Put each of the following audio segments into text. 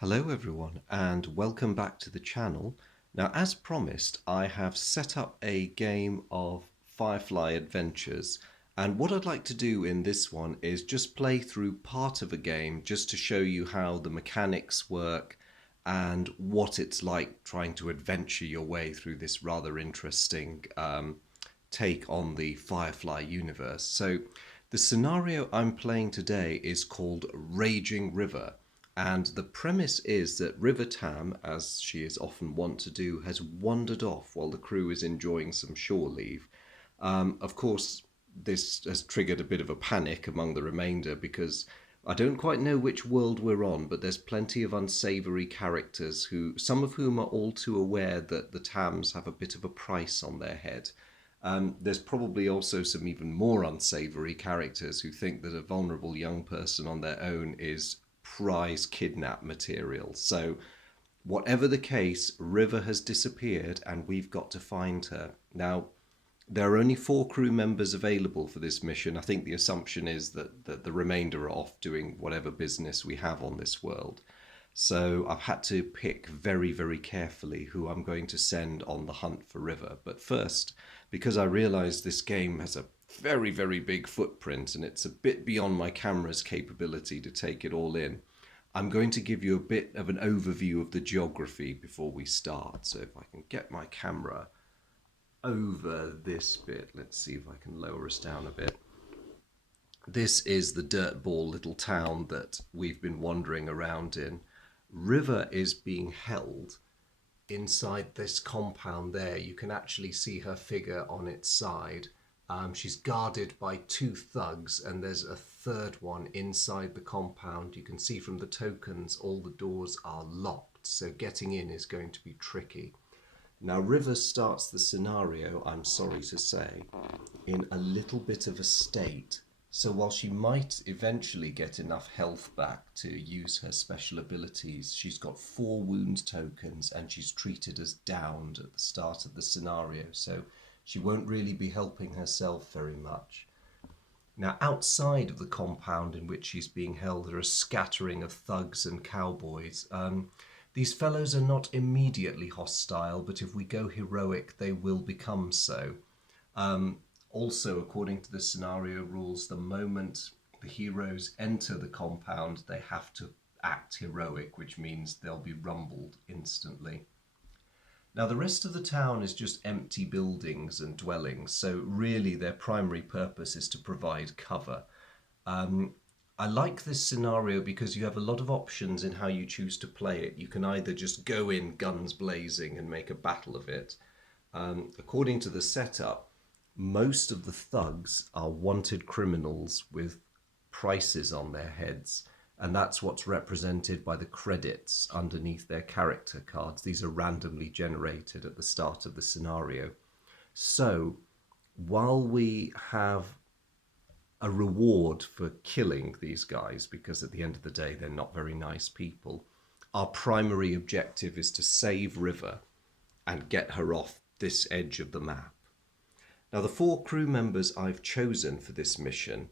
Hello everyone and welcome back to the channel. Now as promised I have set up a game of Firefly Adventures, and what I'd like to do in this one is just play through part of a game just to show you how the mechanics work and what it's like trying to adventure your way through this rather interesting take on the Firefly universe. So the scenario I'm playing today is called Raging River. And the premise is that River Tam, as she is often wont to do, has wandered off while the crew is enjoying some shore leave. Of course, this has triggered a bit of a panic among the remainder because I don't quite know which world we're on, but there's plenty of unsavory characters who, some of whom are all too aware that the Tams have a bit of a price on their head. There's probably also some even more unsavory characters who think that a vulnerable young person on their own is prize kidnap material. So, whatever the case, River has disappeared and we've got to find her. Now, there are only 4 crew members available for this mission. I think the assumption is that the remainder are off doing whatever business we have on this world. So I've had to pick very, very carefully who I'm going to send on the hunt for River. But first, because I realise this game has a very, very big footprint and it's a bit beyond my camera's capability to take it all in, I'm going to give you a bit of an overview of the geography before we start. So if I can get my camera over this bit, let's see if I can lower us down a bit. This is the dirtball little town that we've been wandering around in. River is being held inside this compound there. You can actually see her figure on its side. She's guarded by 2 thugs, and there's a third one inside the compound. You can see from the tokens all the doors are locked, so getting in is going to be tricky. Now, River starts the scenario, I'm sorry to say, in a little bit of a state. So while she might eventually get enough health back to use her special abilities, she's got 4 wound tokens and she's treated as downed at the start of the scenario. So she won't really be helping herself very much. Now, outside of the compound in which she's being held, there are a scattering of thugs and cowboys. These fellows are not immediately hostile, but if we go heroic, they will become so. Also, according to the scenario rules, the moment the heroes enter the compound, they have to act heroic, which means they'll be rumbled instantly. Now, the rest of the town is just empty buildings and dwellings, so really their primary purpose is to provide cover. I like this scenario because you have a lot of options in how you choose to play it. You can either just go in guns blazing and make a battle of it. According to the setup, most of the thugs are wanted criminals with prices on their heads, and that's what's represented by the credits underneath their character cards. These are randomly generated at the start of the scenario. So, while we have a reward for killing these guys, because at the end of the day they're not very nice people, our primary objective is to save River and get her off this edge of the map. Now, the 4 crew members I've chosen for this mission,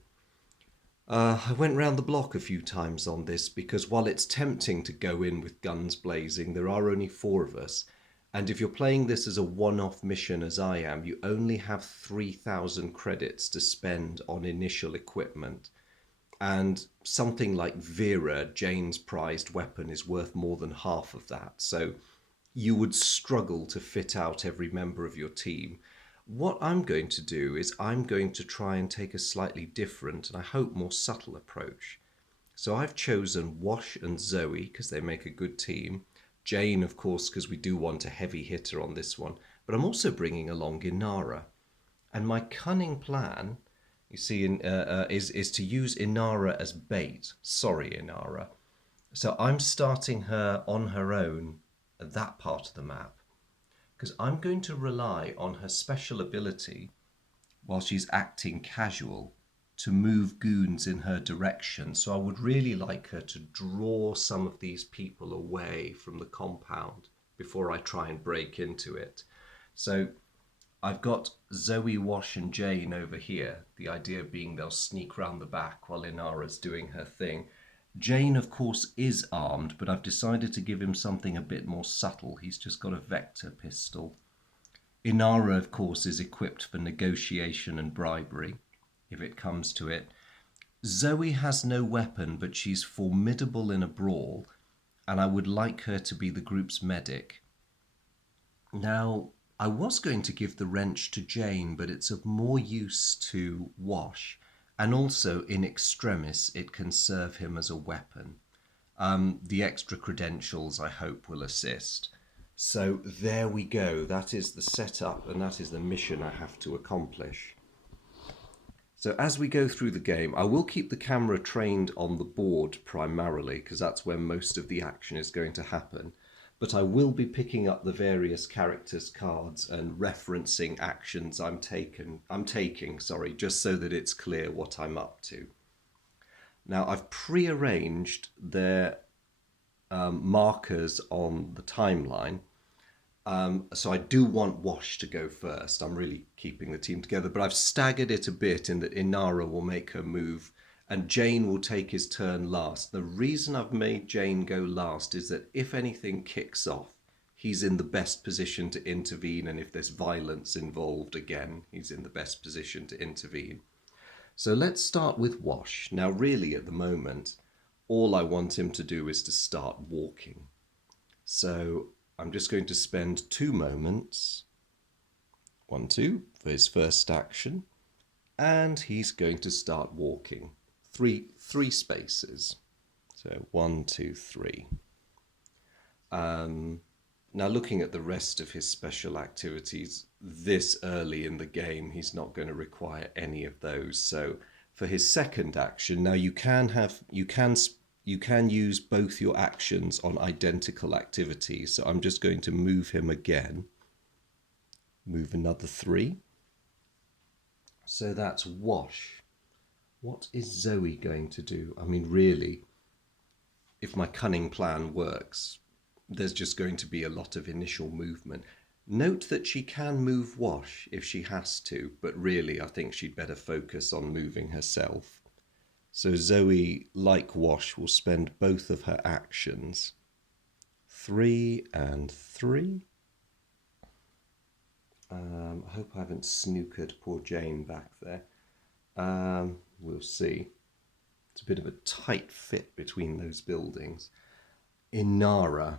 I went round the block a few times on this because while it's tempting to go in with guns blazing, there are only 4 of us. And if you're playing this as a one-off mission as I am, you only have 3,000 credits to spend on initial equipment. And something like Vera, Jane's prized weapon, is worth more than half of that. So you would struggle to fit out every member of your team. What I'm going to do is I'm going to try and take a slightly different and I hope more subtle approach. So I've chosen Wash and Zoe because they make a good team. Jane, of course, because we do want a heavy hitter on this one. But I'm also bringing along Inara. And my cunning plan, you see, is to use Inara as bait. Sorry, Inara. So I'm starting her on her own at that part of the map, because I'm going to rely on her special ability while she's acting casual to move goons in her direction. So I would really like her to draw some of these people away from the compound before I try and break into it. So I've got Zoe, Wash and Jane over here. The idea being they'll sneak round the back while Inara's doing her thing. Jane, of course, is armed, but I've decided to give him something a bit more subtle. He's just got a vector pistol. Inara, of course, is equipped for negotiation and bribery, if it comes to it. Zoe has no weapon, but she's formidable in a brawl, and I would like her to be the group's medic. Now, I was going to give the wrench to Jane, but it's of more use to Wash, and also in extremis, it can serve him as a weapon. The extra credentials, I hope, will assist. So there we go. That is the setup, and that is the mission I have to accomplish. So as we go through the game, I will keep the camera trained on the board primarily, because that's where most of the action is going to happen. But I will be picking up the various characters' cards and referencing actions I'm taking, just so that it's clear what I'm up to. Now I've pre-arranged their markers on the timeline. So I do want Wash to go first. I'm really keeping the team together, but I've staggered it a bit in that Inara will make her move and Jane will take his turn last. The reason I've made Jane go last is that if anything kicks off, he's in the best position to intervene, and if there's violence involved, again, he's in the best position to intervene. So let's start with Wash. Now, really, at the moment, all I want him to do is to start walking. So I'm just going to spend 2 moments, 1, 2, for his first action, and he's going to start walking. Three spaces. So 1, 2, 3. Now looking at the rest of his special activities, this early in the game, he's not going to require any of those. So for his second action, now you can use both your actions on identical activities. So I'm just going to move him again. Move another 3. So that's Wash. What is Zoe going to do? I mean, really, if my cunning plan works, there's just going to be a lot of initial movement. Note that she can move Wash if she has to, but really I think she'd better focus on moving herself. So Zoe, like Wash, will spend both of her actions. 3 and 3. I hope I haven't snookered poor Jane back there. We'll see. It's a bit of a tight fit between those buildings. Inara.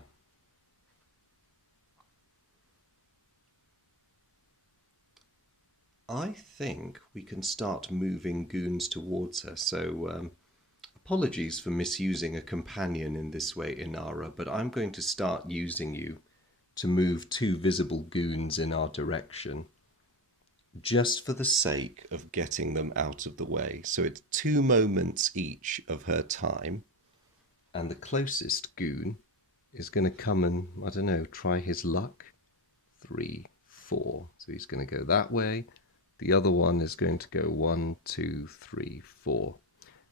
I think we can start moving goons towards her. So apologies for misusing a companion in this way, Inara, but I'm going to start using you to move 2 visible goons in our direction, just for the sake of getting them out of the way. So it's 2 moments each of her time, and the closest goon is going to come and, I don't know, try his luck. 3, 4. So he's going to go that way. The other one is going to go 1, 2, 3, 4.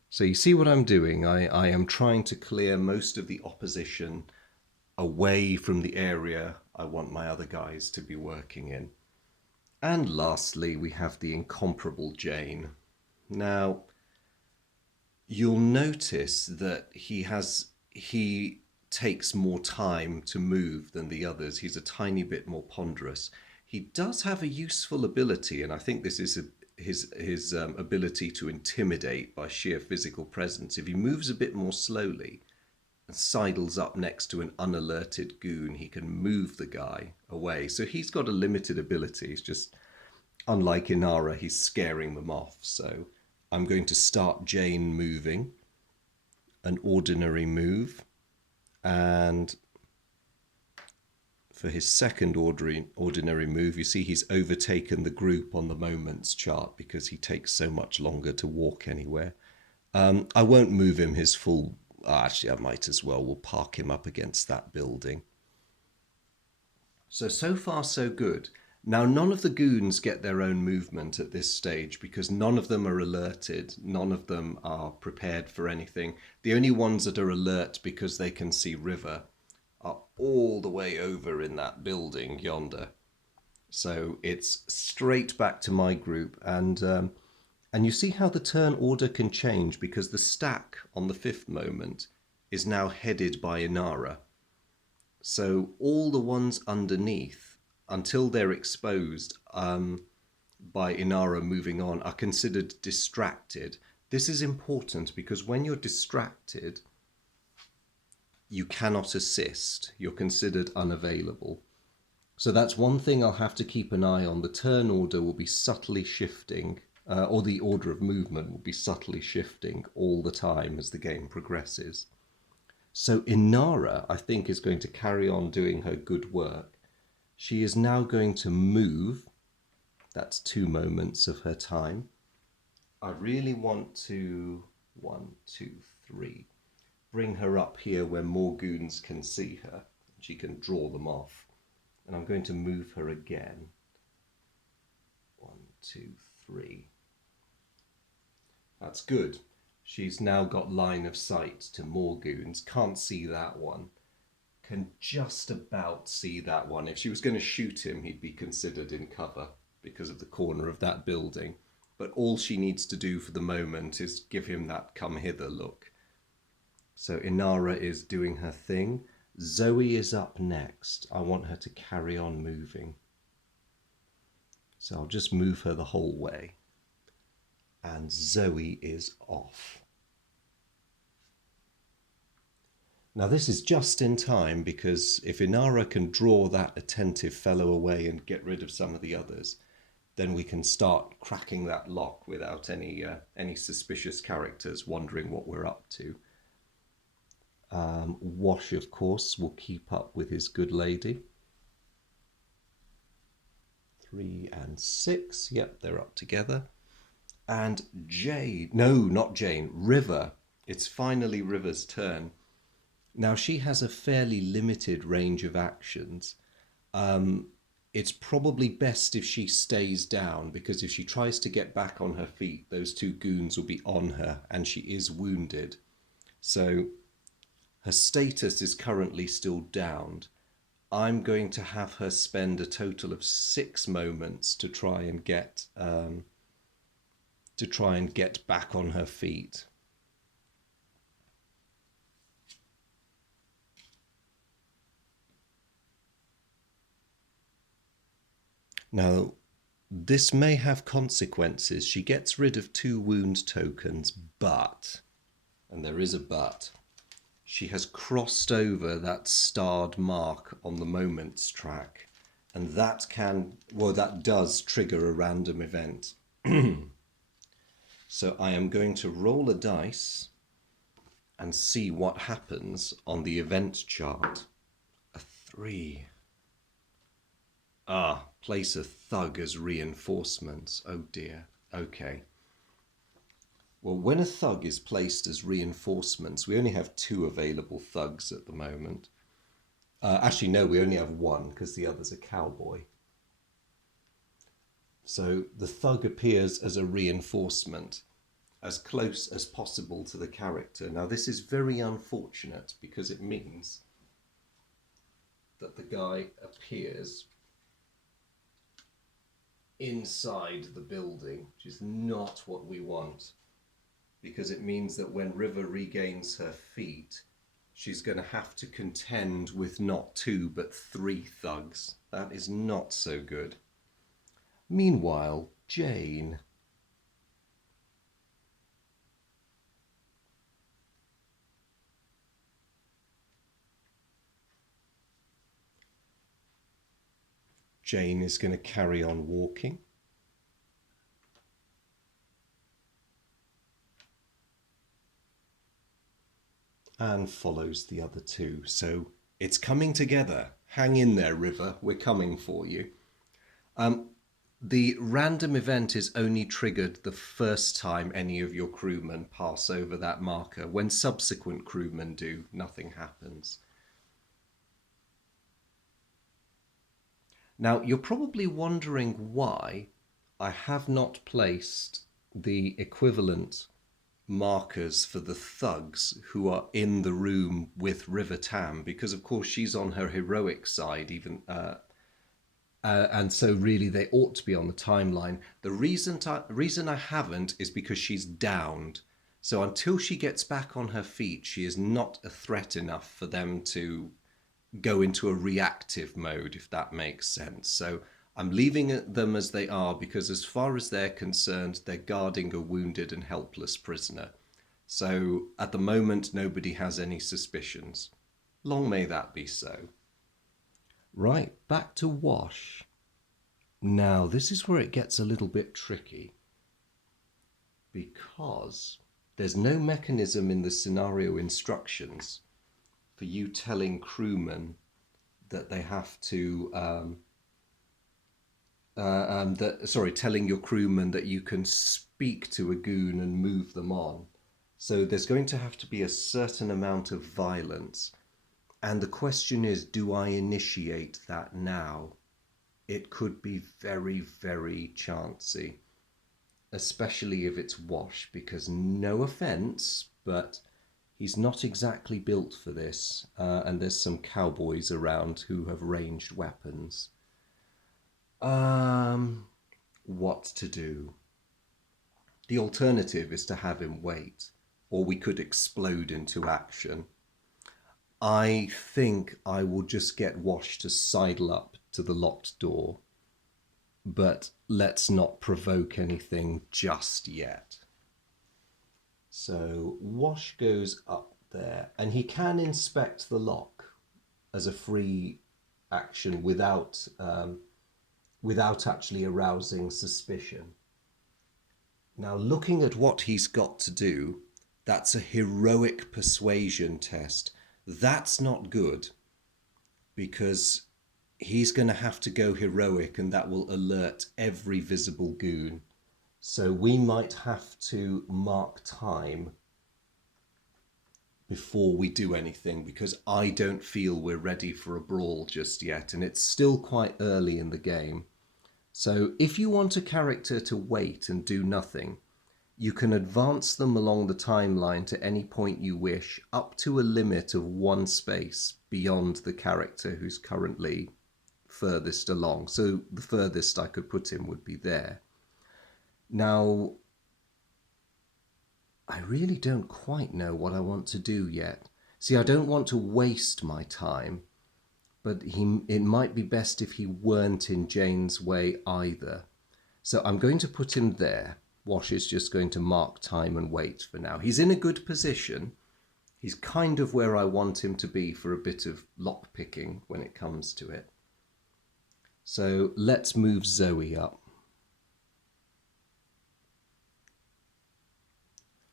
So you see what I'm doing? I am trying to clear most of the opposition away from the area I want my other guys to be working in. And lastly, we have the incomparable Jane. Now, you'll notice that he takes more time to move than the others. He's a tiny bit more ponderous. He does have a useful ability, and I think this is his ability to intimidate by sheer physical presence. If he moves a bit more slowly and sidles up next to an unalerted goon, he can move the guy away. So he's got a limited ability. He's just, unlike Inara, he's scaring them off. So I'm going to start Jane moving, an ordinary move, and for his second ordinary move, you see he's overtaken the group on the moments chart because he takes so much longer to walk anywhere. I won't move him his full... Actually, I might as well. We'll park him up against that building. So far, so good. Now, none of the goons get their own movement at this stage because none of them are alerted. None of them are prepared for anything. The only ones that are alert because they can see River are all the way over in that building yonder. So it's straight back to my group. And And you see how the turn order can change because the stack on the fifth moment is now headed by Inara. So all the ones underneath, until they're exposed by Inara moving on, are considered distracted. This is important because when you're distracted, you cannot assist. You're considered unavailable. So that's one thing I'll have to keep an eye on. The turn order will be subtly shifting, or the order of movement will be subtly shifting all the time as the game progresses. So Inara, I think, is going to carry on doing her good work. She is now going to move. That's 2 moments of her time. I really want to, 1, 2, 3, bring her up here where more goons can see her. She can draw them off. And I'm going to move her again. 1, 2, 3. That's good. She's now got line of sight to more goons. Can't see that one. Can just about see that one. If she was going to shoot him, he'd be considered in cover because of the corner of that building. But all she needs to do for the moment is give him that come hither look. So Inara is doing her thing. Zoe is up next. I want her to carry on moving. So I'll just move her the whole way. And Zoe is off. Now this is just in time because if Inara can draw that attentive fellow away and get rid of some of the others, then we can start cracking that lock without any suspicious characters wondering what we're up to. Wash, of course, will keep up with his good lady. 3 and 6, yep, they're up together. And Jane, no, not Jane, River. It's finally River's turn. Now she has a fairly limited range of actions. It's probably best if she stays down because if she tries to get back on her feet, those 2 goons will be on her and she is wounded. So her status is currently still downed. I'm going to have her spend a total of 6 moments to try and get back on her feet. Now, this may have consequences. She gets rid of 2 wound tokens, but, and there is a but, she has crossed over that starred mark on the moments track, and that does trigger a random event. So I am going to roll a dice and see what happens on the event chart. A 3. Place a thug as reinforcements. Oh dear. Okay. Well, when a thug is placed as reinforcements, we only have 2 available thugs at the moment. Actually, no, we only have 1 because the other's a cowboy. So the thug appears as a reinforcement, as close as possible to the character. Now, this is very unfortunate because it means that the guy appears inside the building, which is not what we want, because it means that when River regains her feet, she's going to have to contend with not 2 but 3 thugs. That is not so good. Meanwhile, Jane. Jane is going to carry on walking. And follows the other 2. So it's coming together. Hang in there, River. We're coming for you. The random event is only triggered the first time any of your crewmen pass over that marker. When subsequent crewmen do, nothing happens. Now, you're probably wondering why I have not placed the equivalent markers for the thugs who are in the room with River Tam, because of course she's on her heroic side, even And so really they ought to be on the timeline. The reason I haven't is because she's downed. So until she gets back on her feet, she is not a threat enough for them to go into a reactive mode, if that makes sense. So I'm leaving them as they are because, as far as they're concerned, they're guarding a wounded and helpless prisoner. So at the moment, nobody has any suspicions. Long may that be so. Right, back to Wash. Now, this is where it gets a little bit tricky because there's no mechanism in the scenario instructions for you telling crewmen that they have to telling your crewmen that you can speak to a goon and move them on. So there's going to have to be a certain amount of violence. And the question is, do I initiate that now? It could be very, very chancy, especially if it's Wash, because no offense, but he's not exactly built for this, and there's some cowboys around who have ranged weapons. What to do? The alternative is to have him wait, or we could explode into action. I think I will just get Wash to sidle up to the locked door, but let's not provoke anything just yet. So Wash goes up there, and he can inspect the lock as a free action without actually arousing suspicion. Now, looking at what he's got to do, that's a heroic persuasion test. That's not good because he's going to have to go heroic, and that will alert every visible goon. So we might have to mark time before we do anything because I don't feel we're ready for a brawl just yet, and it's still quite early in the game. So if you want a character to wait and do nothing, you can advance them along the timeline to any point you wish, up to a limit of one space beyond the character who's currently furthest along. So the furthest I could put him would be there. Now, I really don't quite know what I want to do yet. See, I don't want to waste my time, but it might be best if he weren't in Jane's way either. So I'm going to put him there. Wash is just going to mark time and wait for now. He's in a good position. He's kind of where I want him to be for a bit of lock picking when it comes to it. So let's move Zoe up.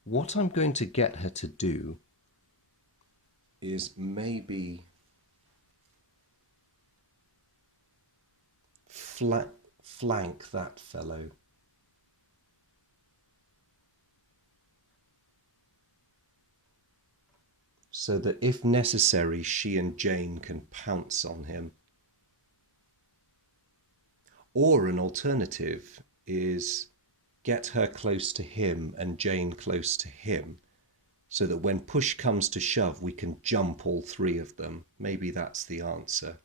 What I'm going to get her to do is maybe flank that fellow. So that if necessary, she and Jane can pounce on him. Or an alternative is get her close to him and Jane close to him, so that when push comes to shove, we can jump all three of them. Maybe that's the answer.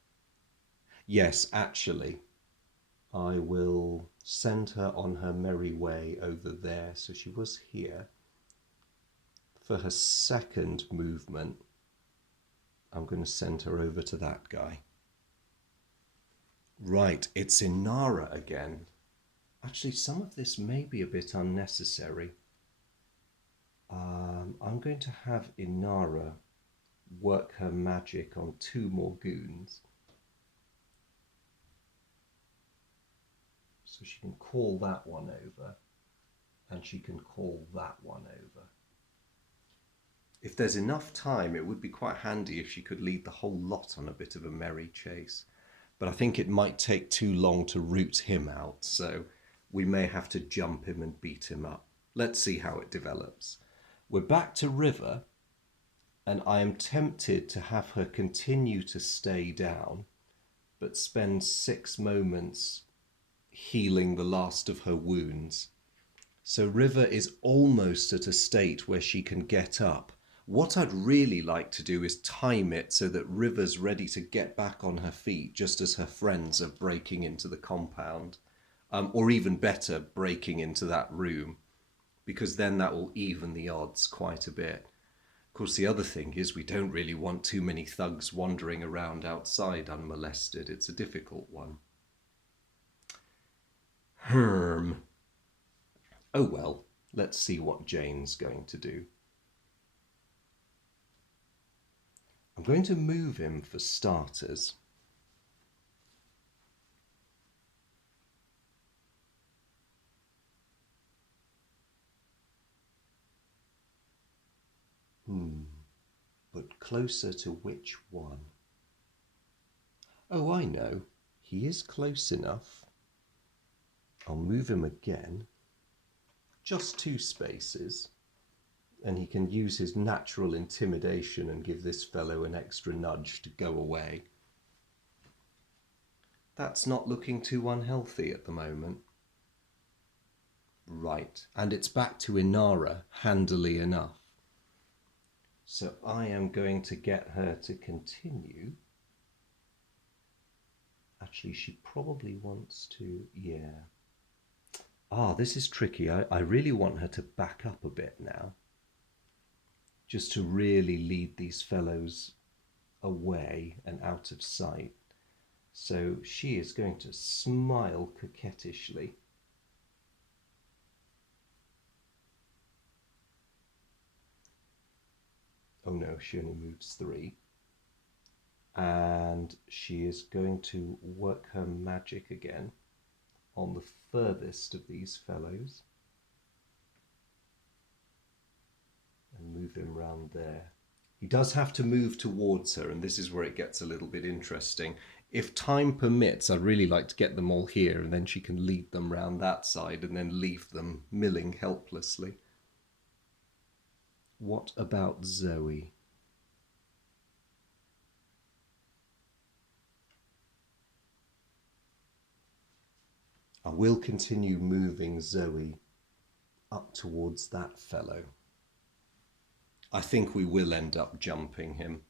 Yes, actually, I will send her on her merry way over there. So she was here. For her second movement, I'm going to send her over to that guy. Right, it's Inara again. Actually, some of this may be a bit unnecessary. I'm going to have Inara work her magic on two more goons. So she can call that one over, and she can call that one over. If there's enough time, it would be quite handy if she could lead the whole lot on a bit of a merry chase. But I think it might take too long to root him out, so we may have to jump him and beat him up. Let's see how it develops. We're back to River, and I am tempted to have her continue to stay down, but spend 6 moments healing the last of her wounds. So River is almost at a state where she can get up. What I'd really like to do is time it so that River's ready to get back on her feet just as her friends are breaking into the compound. Or even better, breaking into that room, because then that will even the odds quite a bit. Of course, the other thing is we don't really want too many thugs wandering around outside unmolested. It's a difficult one. Herm. Oh well, let's see what Jane's going to do. I'm going to move him for starters. But closer to which one? Oh, I know. He is close enough. I'll move him again. Just 2 spaces. And he can use his natural intimidation and give this fellow an extra nudge to go away. That's not looking too unhealthy at the moment. Right, and it's back to Inara handily enough. So I am going to get her to continue. Actually, she probably wants to, yeah. This is tricky. I really want her to back up a bit now. Just to really lead these fellows away and out of sight. So she is going to smile coquettishly. Oh no, she only moves 3. And she is going to work her magic again on the furthest of these fellows. And move him round there. He does have to move towards her, and this is where it gets a little bit interesting. If time permits, I'd really like to get them all here, and then she can lead them round that side and then leave them milling helplessly. What about Zoe? I will continue moving Zoe up towards that fellow. I think we will end up jumping him.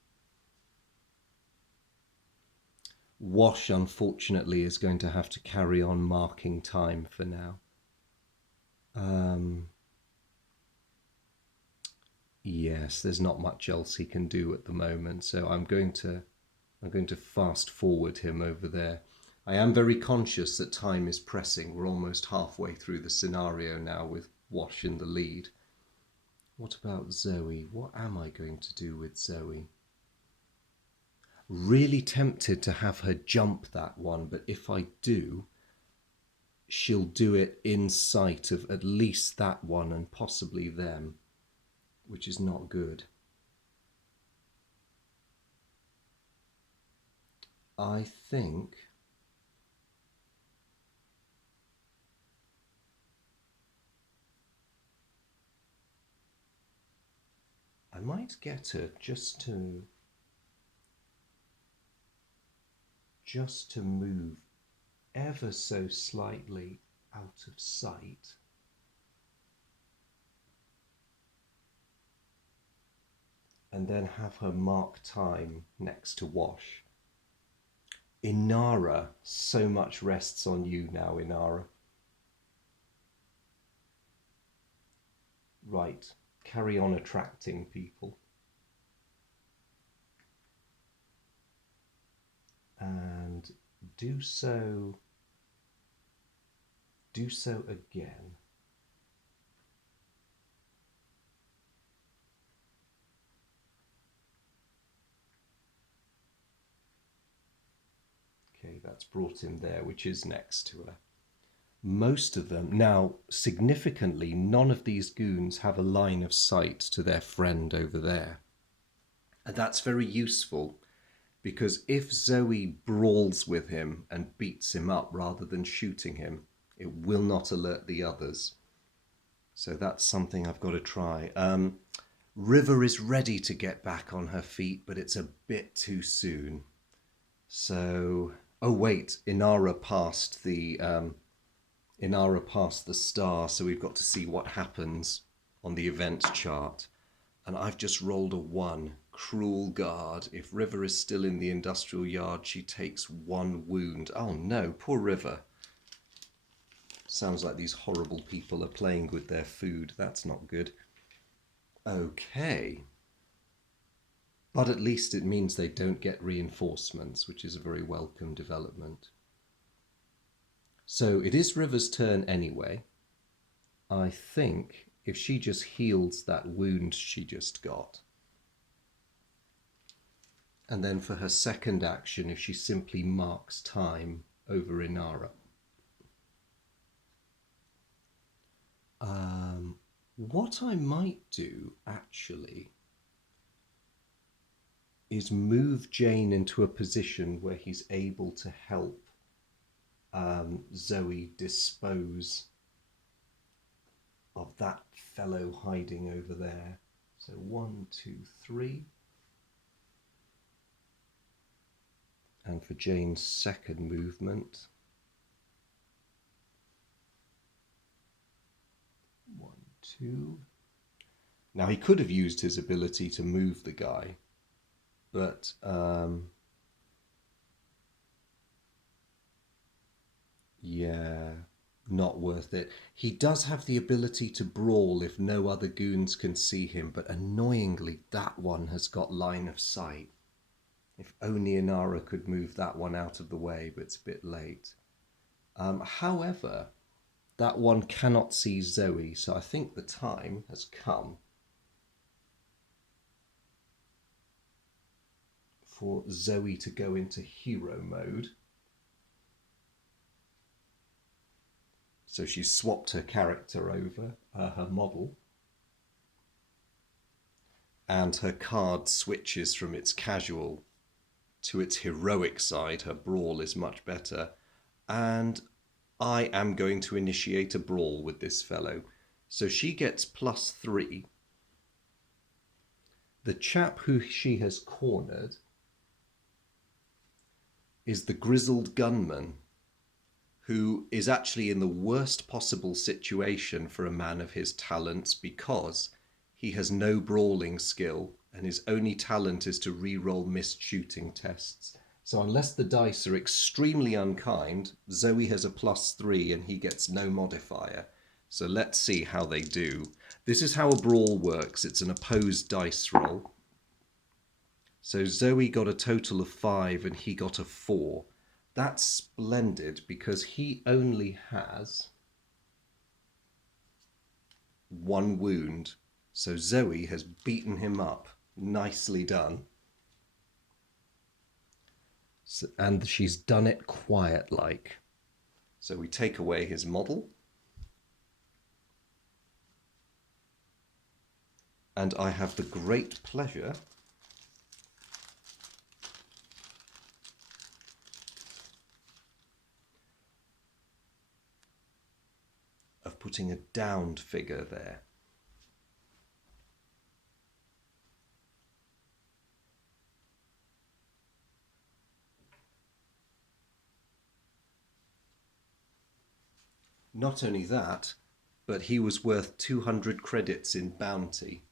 Wash, unfortunately, is going to have to carry on marking time for now. Yes, there's not much else he can do at the moment, so I'm going to fast forward him over there. I am very conscious that time is pressing. We're almost halfway through the scenario now with Wash in the lead. What about Zoe? What am I going to do with Zoe? Really tempted to have her jump that one, but if I do, she'll do it in sight of at least that one and possibly them, which is not good. I think I might get her just to move ever so slightly out of sight. And then have her mark time next to Wash. Inara, so much rests on you now, Inara. Right, carry on attracting people. And do so again. Okay, that's brought him there, which is next to her. Most of them, now significantly, none of these goons have a line of sight to their friend over there. And that's very useful, because if Zoe brawls with him and beats him up rather than shooting him, it will not alert the others. So that's something I've got to try. River is ready to get back on her feet, but it's a bit too soon. So, oh wait, Inara passed the star, so we've got to see what happens on the event chart. And I've just rolled a 1. Cruel guard. If River is still in the industrial yard, she takes 1 wound. Oh no, poor River. Sounds like these horrible people are playing with their food. That's not good. Okay. But at least it means they don't get reinforcements, which is a very welcome development. So it is River's turn anyway. I think if she just heals that wound she just got, and then for her second action, if she simply marks time over Inara. What I might do, actually, is move Jane into a position where he's able to help Zoe dispose of that fellow hiding over there. So 1, 2, 3. And for Jane's second movement, 1, 2. Now he could have used his ability to move the guy, but yeah, not worth it. He does have the ability to brawl if no other goons can see him, but annoyingly that one has got line of sight. If only Inara could move that one out of the way, but it's a bit late. However, that one cannot see Zoe, so I think the time has come for Zoe to go into hero mode. So she's swapped her character over, her model, and her card switches from its casual to its heroic side. Her brawl is much better, and I am going to initiate a brawl with this fellow. So she gets +3. The chap who she has cornered is the grizzled gunman, who is actually in the worst possible situation for a man of his talents, because he has no brawling skill and his only talent is to re-roll missed shooting tests. So unless the dice are extremely unkind, Zoe has a +3 and he gets no modifier. So let's see how they do. This is how a brawl works. It's an opposed dice roll. So Zoe got a total of 5 and he got a 4. That's splendid because he only has 1 wound. So Zoe has beaten him up. Nicely done. So, and she's done it quiet-like. So we take away his model. And I have the great pleasure of putting a downed figure there. Not only that, but he was worth 200 credits in bounty.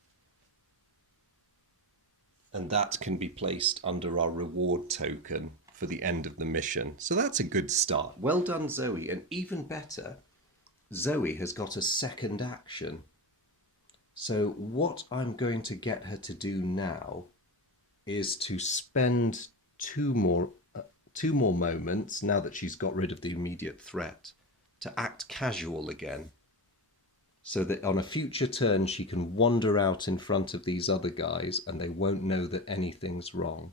And that can be placed under our reward token for the end of the mission. So that's a good start. Well done, Zoe. And even better, Zoe has got a second action. So what I'm going to get her to do now is to spend two more moments, now that she's got rid of the immediate threat, to act casual again, so that on a future turn she can wander out in front of these other guys and they won't know that anything's wrong.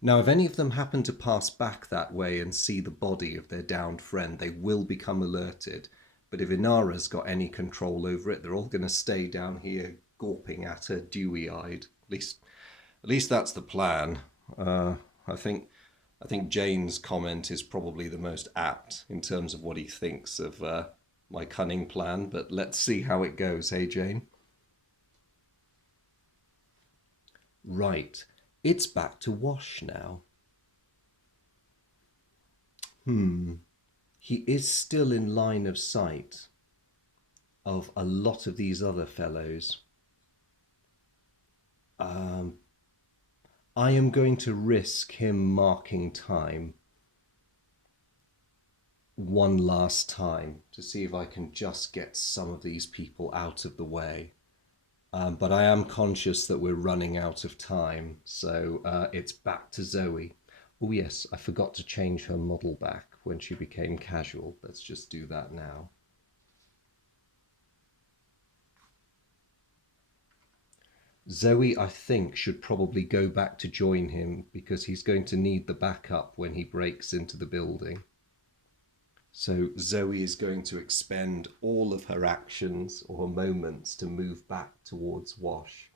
Now, if any of them happen to pass back that way and see the body of their downed friend, they will become alerted. But if Inara's got any control over it, they're all going to stay down here gawping at her, dewy-eyed. At least that's the plan. I think Jane's comment is probably the most apt in terms of what he thinks of my cunning plan, but let's see how it goes, hey Jane? Right, it's back to Wash now. He is still in line of sight of a lot of these other fellows. Um, I am going to risk him marking time one last time to see if I can just get some of these people out of the way. But I am conscious that we're running out of time, so it's back to Zoe. Oh, yes, I forgot to change her model back when she became casual. Let's just do that now. Zoe, I think, should probably go back to join him because he's going to need the backup when he breaks into the building. So Zoe is going to expend all of her actions or her moments to move back towards Wash.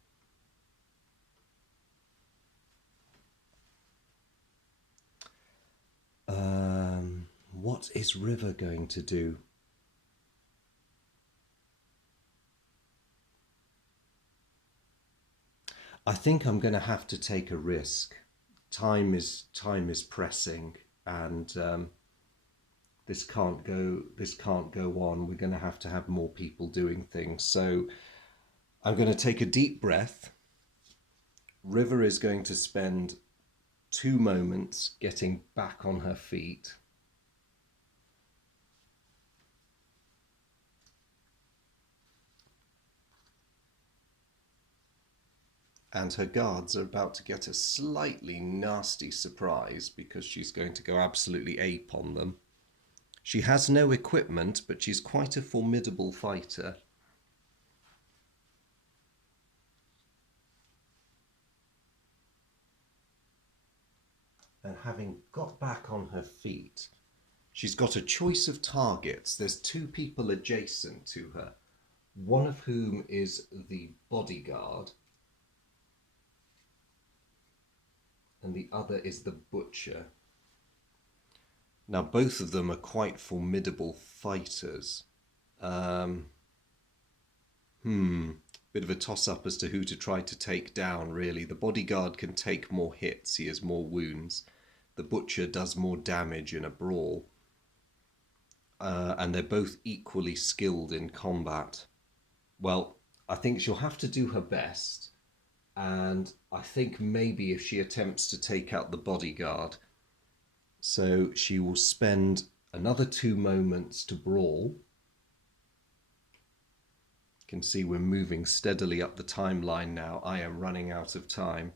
What is River going to do? I think I'm going to have to take a risk. Time is pressing, and this can't go on. We're going to have more people doing things. So I'm going to take a deep breath. River is going to spend 2 moments getting back on her feet. And her guards are about to get a slightly nasty surprise because she's going to go absolutely ape on them. She has no equipment, but she's quite a formidable fighter. And having got back on her feet, she's got a choice of targets. There's 2 people adjacent to her, one of whom is the bodyguard, and the other is the butcher. Now, both of them are quite formidable fighters. Um, Bit of a toss-up as to who to try to take down, really. The bodyguard can take more hits, he has more wounds. The butcher does more damage in a brawl. And they're both equally skilled in combat. Well, I think she'll have to do her best. And I think maybe if she attempts to take out the bodyguard, so she will spend another 2 moments to brawl. You can see we're moving steadily up the timeline now. I am running out of time.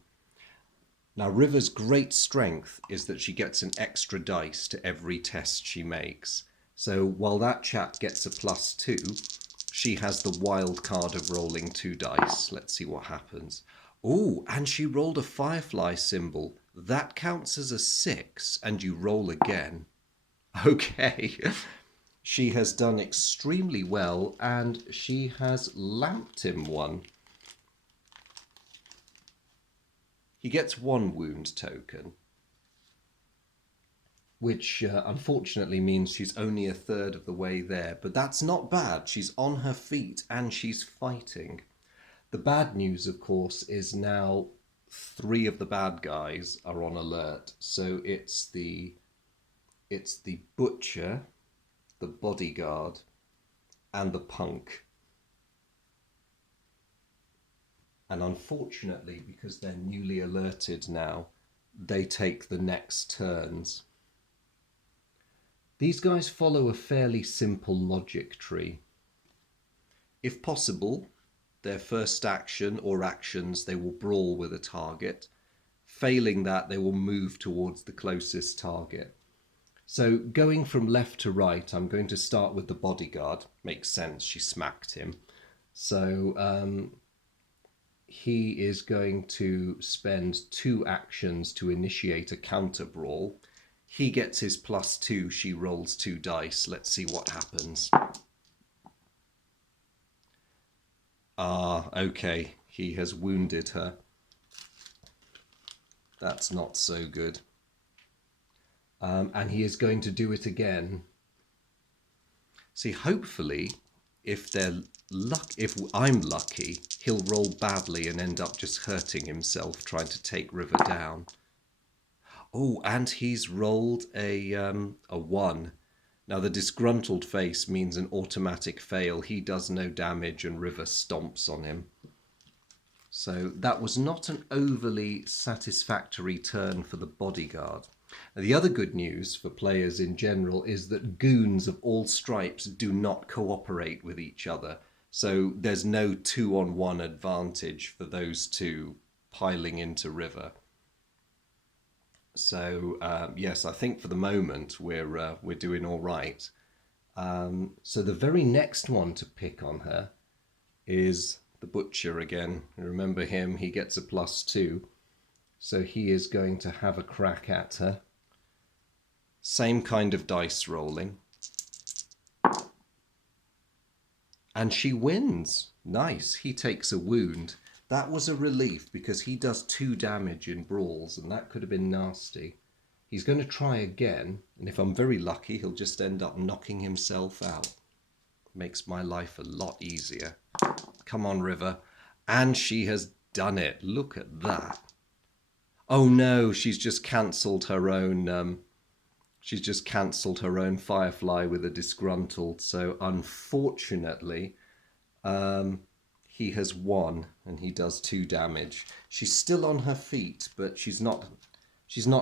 Now, River's great strength is that she gets an extra dice to every test she makes. So while that chap gets a +2, she has the wild card of rolling 2 dice. Let's see what happens. Oh, and she rolled a firefly symbol. That counts as a 6, and you roll again. Okay. She has done extremely well, and she has lamped him one. He gets 1 wound token, which unfortunately means she's only a third of the way there. But that's not bad. She's on her feet and she's fighting. The bad news, of course, is now 3 of the bad guys are on alert. So it's the butcher, the bodyguard, and the punk. And unfortunately, because they're newly alerted now, they take the next turns. These guys follow a fairly simple logic tree. If possible, their first action or actions, they will brawl with a target. Failing that, they will move towards the closest target. So going from left to right, I'm going to start with the bodyguard. Makes sense, she smacked him. So he is going to spend 2 actions to initiate a counter brawl. He gets his +2, she rolls 2 dice. Let's see what happens. Okay, he has wounded her. That's not so good. And he is going to do it again. See, hopefully, if I'm lucky, he'll roll badly and end up just hurting himself trying to take River down. Oh, and he's rolled a 1. Now, the disgruntled face means an automatic fail. He does no damage and River stomps on him. So that was not an overly satisfactory turn for the bodyguard. The other good news for players in general is that goons of all stripes do not cooperate with each other. So there's no 2-on-1 advantage for those two piling into river. So yes, I think for the moment we're doing all right. So the very next one to pick on her is the butcher again. Remember him, he gets a +2. So he is going to have a crack at her. Same kind of dice rolling. And she wins. Nice. He takes a wound. That was a relief because he does 2 damage in brawls and that could have been nasty. He's going to try again, and if I'm very lucky, he'll just end up knocking himself out. Makes my life a lot easier. Come on, River. And she has done it. Look at that. Oh no, she's just cancelled her own Firefly with a disgruntled. So unfortunately, he has won and he does 2 damage. She's still on her feet, but she's not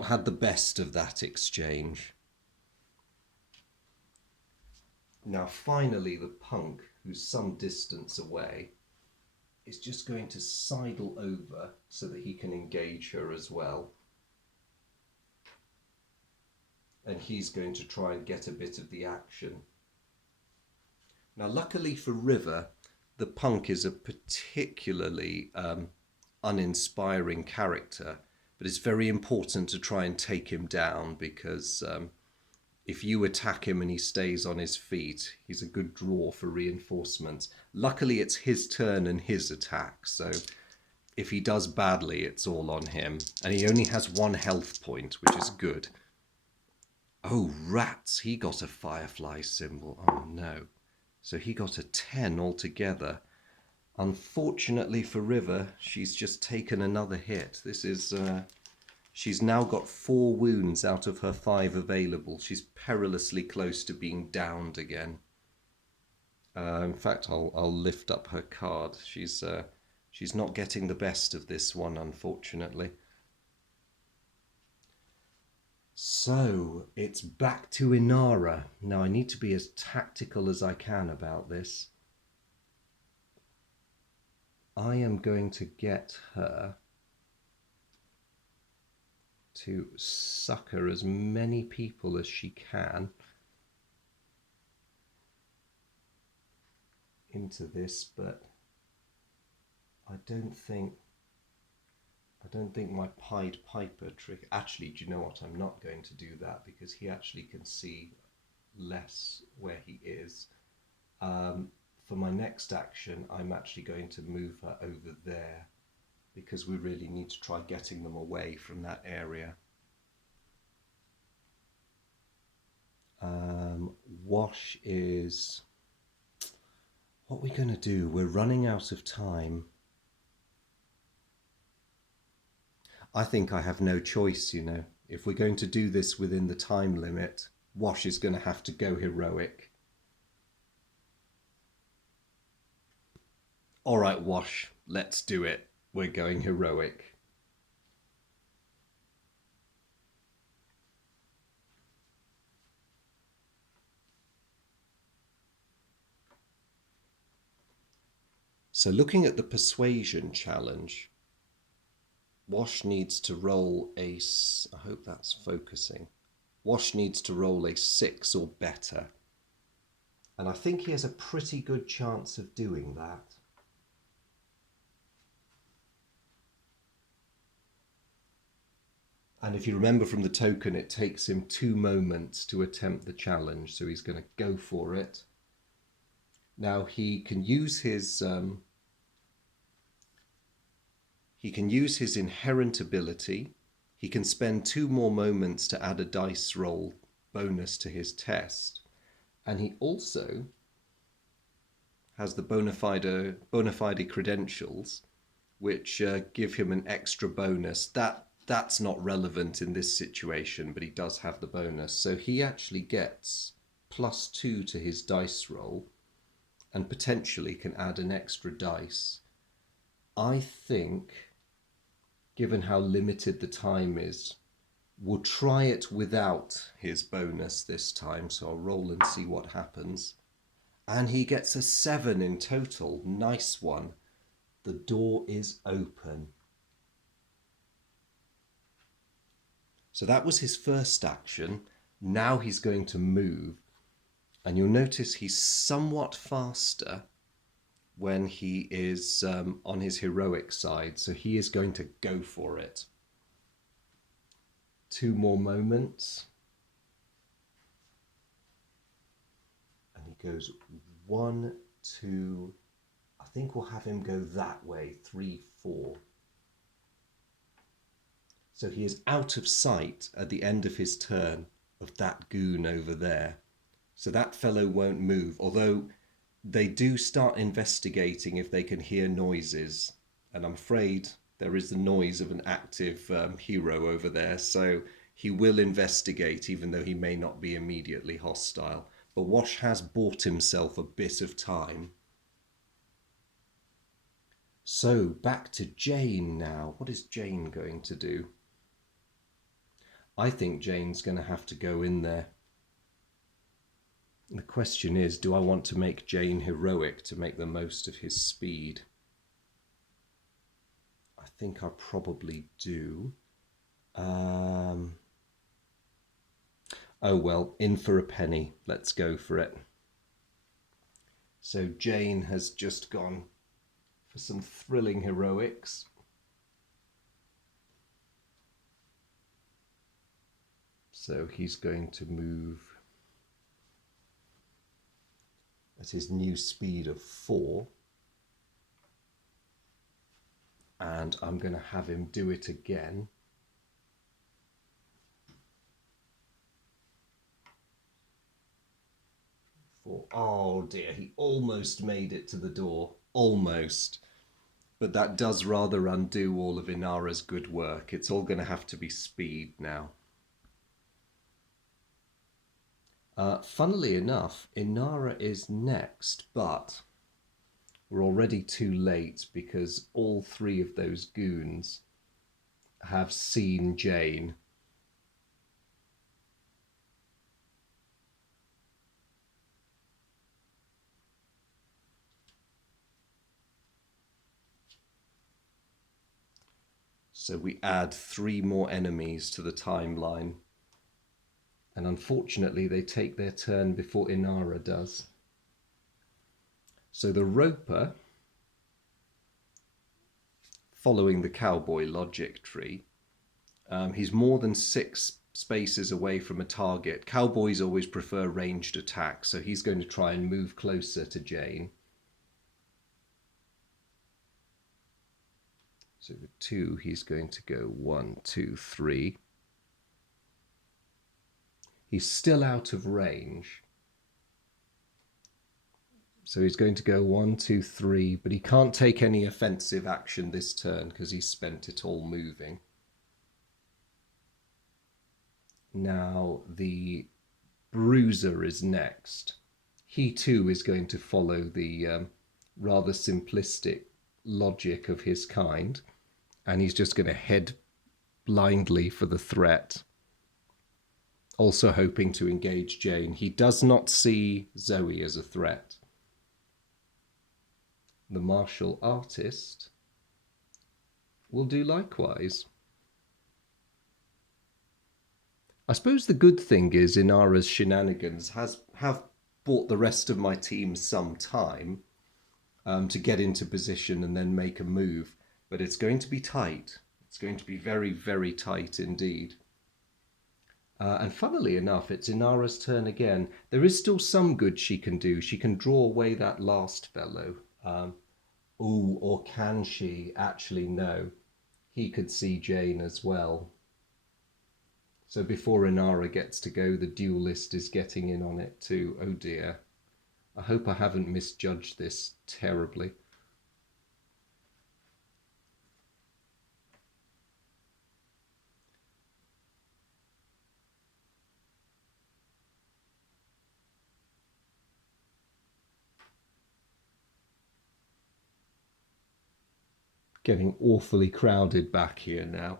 had the best of that exchange. Now finally the punk, who's some distance away, is just going to sidle over so that he can engage her as well. And he's going to try and get a bit of the action. Now luckily for River, the punk is a particularly uninspiring character, but it's very important to try and take him down because if you attack him and he stays on his feet, he's a good draw for reinforcements. Luckily, it's his turn and his attack, so if he does badly, it's all on him. And he only has 1 health point, which is good. Oh, rats! He got a Firefly symbol. Oh, no. So he got a 10 altogether. Unfortunately for River, she's just taken another hit. This is... She's now got 4 wounds out of her 5 available. She's perilously close to being downed again. In fact, I'll lift up her card. She's not getting the best of this one, unfortunately. So it's back to Inara. Now I need to be as tactical as I can about this. I am going to get her to succor as many people as she can into this, but I don't think my Pied Piper trick... Actually, do you know what? I'm not going to do that because he actually can see less where he is. For my next action, I'm actually going to move her over there because we really need to try getting them away from that area. Wash is... What are we going to do? We're running out of time. I think I have no choice, you know. If we're going to do this within the time limit, Wash is going to have to go heroic. All right, Wash, let's do it. We're going heroic. So looking at the persuasion challenge, Wash needs to roll a... I hope that's focusing. Wash needs to roll a 6 or better. And I think he has a pretty good chance of doing that. And if you remember from the token, it takes him 2 moments to attempt the challenge. So he's going to go for it. Now he can use his... He can use his inherent ability. He can spend 2 more moments to add a dice roll bonus to his test. And he also has the bona fide credentials, which give him an extra bonus. That's not relevant in this situation, but he does have the bonus. So he actually gets +2 to his dice roll and potentially can add an extra dice. I think, given how limited the time is, we'll try it without his bonus this time. So I'll roll and see what happens. And he gets a 7 in total. Nice one. The door is open. So that was his first action. Now he's going to move. And you'll notice he's somewhat faster when he is on his heroic side. So he is going to go for it. 2 more moments. And he goes 1, 2. I think we'll have him go that way. 3, 4. So he is out of sight at the end of his turn of that goon over there. So that fellow won't move, although they do start investigating if they can hear noises. And I'm afraid there is the noise of an active hero over there. So he will investigate, even though he may not be immediately hostile. But Wash has bought himself a bit of time. So back to Jane now. What is Jane going to do? I think Jane's going to have to go in there. The question is, do I want to make Jane heroic to make the most of his speed? I think I probably do. Oh well, in for a penny. Let's go for it. So Jane has just gone for some thrilling heroics. So he's going to move at his new speed of 4. And I'm going to have him do it again. Oh dear, he almost made it to the door. Almost. But that does rather undo all of Inara's good work. It's all going to have to be speed now. Funnily enough, Inara is next, but we're already too late because all 3 of those goons have seen Jane. So we add 3 more enemies to the timeline. And unfortunately, they take their turn before Inara does. So the Roper, following the cowboy logic tree, he's more than 6 spaces away from a target. Cowboys always prefer ranged attacks, so he's going to try and move closer to Jane. So the 2, he's going to go 1, 2, 3. He's still out of range. So he's going to go 1, 2, 3, but he can't take any offensive action this turn because he's spent it all moving. Now the Bruiser is next. He too is going to follow the rather simplistic logic of his kind, and he's just going to head blindly for the threat. Also hoping to engage Jane. He does not see Zoe as a threat. The martial artist will do likewise. I suppose the good thing is Inara's shenanigans have bought the rest of my team some time to get into position and then make a move. But it's going to be tight. It's going to be very, very tight indeed. And funnily enough, it's Inara's turn again. There is still some good she can do. She can draw away that last fellow. Or can she? Actually, no. He could see Jane as well. So before Inara gets to go, the duelist is getting in on it too. Oh dear. I hope I haven't misjudged this terribly. Getting awfully crowded back here now.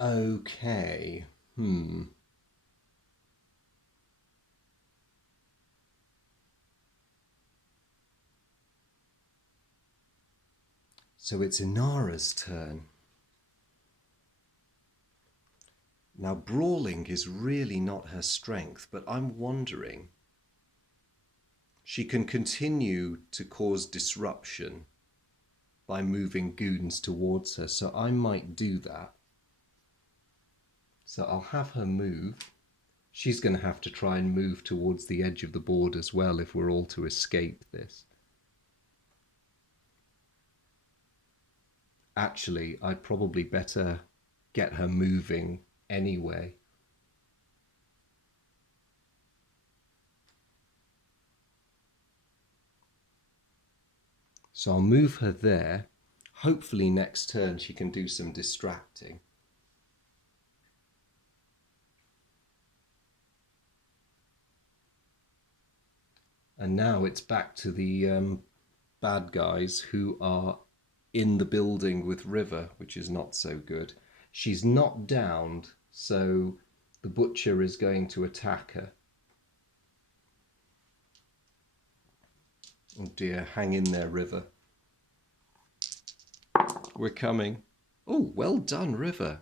Okay. So it's Inara's turn. Now, brawling is really not her strength, but I'm wondering. She can continue to cause disruption by moving goons towards her, so I might do that. So I'll have her move. She's going to have to try and move towards the edge of the board as well if we're all to escape this. Actually, I'd probably better get her moving anyway. So I'll move her there. Hopefully next turn she can do some distracting. And now it's back to the bad guys who are in the building with River, which is not so good. She's not downed, so the butcher is going to attack her. Oh dear, hang in there, River. We're coming. Oh, well done, River.